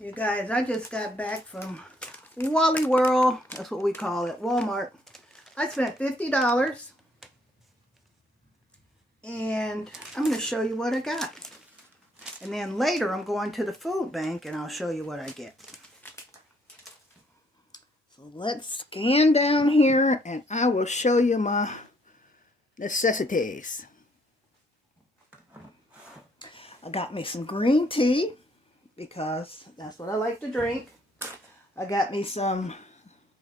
You guys, I just got back from Wally World. That's what we call it, Walmart. I spent $50. And I'm going to show you what I got. And then later I'm going to the food bank and I'll show you what I get. So let's scan down here and I will show you my necessities. I got me some green tea because that's what I like to drink. I got me some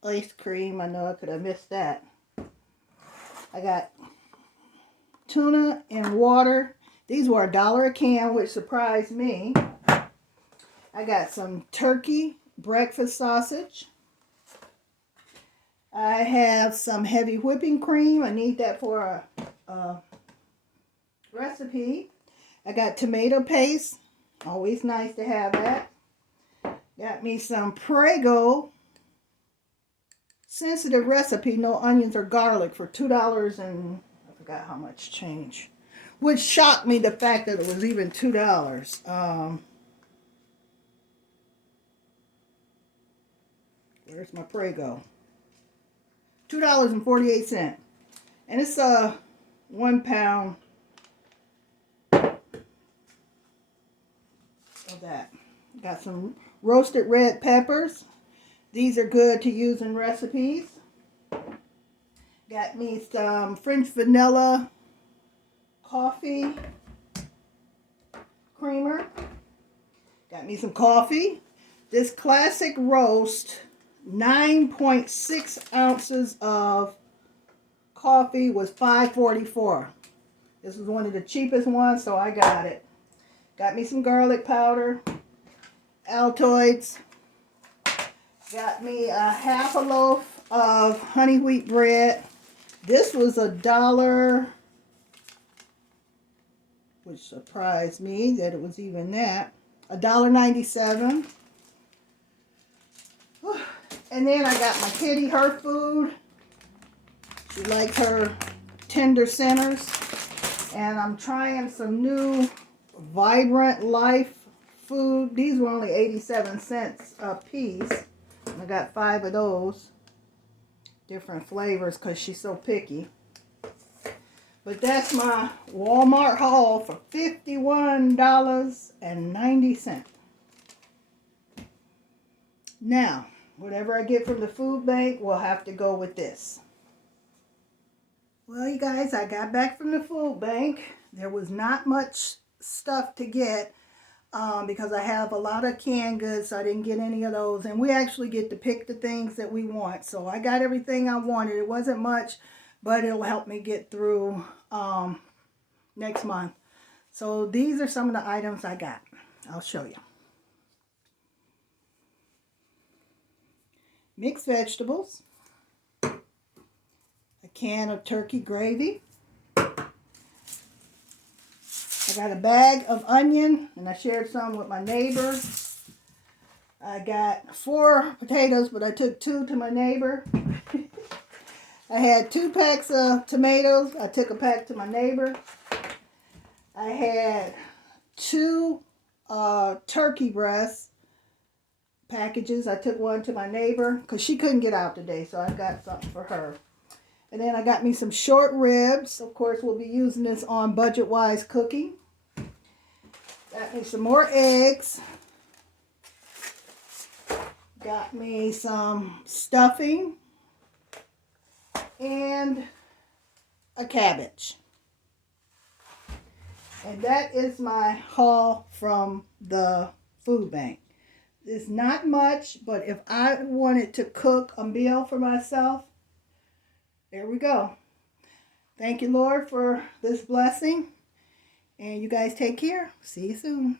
ice cream. I know I could have missed that. I got tuna and water. These were $1 a can, which surprised me. I got some turkey breakfast sausage. I have some heavy whipping cream. I need that for a recipe. I got tomato paste. Always nice to have that. Got me some Prego sensitive recipe, no onions or garlic, for $2 and I forgot how much change. Which shocked me, the fact that it was even $2. Where's my Prego? $2.48. And it's a 1 pound of that. Got some roasted red peppers. These are good to use in recipes. Got me some French vanilla coffee creamer. Got me some coffee. This classic roast, 9.6 ounces of coffee was $5.44. This was one of the cheapest ones, so I got it. Got me some garlic powder, Altoids. Got me a half a loaf of honey wheat bread. This was $1, which surprised me that it was even that. $1.97. And then I got my kitty her food. She likes her tender centers. And I'm trying some new Vibrant Life food. These were only 87 cents a piece. I got 5 of those. Different flavors because she's so picky. But that's my Walmart haul for $51.90. Now, whatever I get from the food bank will have to go with this. Well, you guys, I got back from the food bank. There was not much stuff to get because I have a lot of canned goods, so I didn't get any of those. And we actually get to pick the things that we want. So I got everything I wanted. It wasn't much, but it'll help me get through next month. So these are some of the items I got. I'll show you. Mixed vegetables. A can of turkey gravy. I got a bag of onion, and I shared some with my neighbor. I got 4 potatoes, but I took 2 to my neighbor. I had 2 packs of tomatoes. I took a pack to my neighbor. I had 2 turkey breast packages. I took one to my neighbor because she couldn't get out today, so I got something for her. And then I got me some short ribs. Of course, we'll be using this on Budget Wise Cooking. Got me some more eggs. Got me some stuffing. And a cabbage. And that is my haul from the food bank. It's not much, but if I wanted to cook a meal for myself, there we go. Thank you, Lord, for this blessing. And you guys take care. See you soon.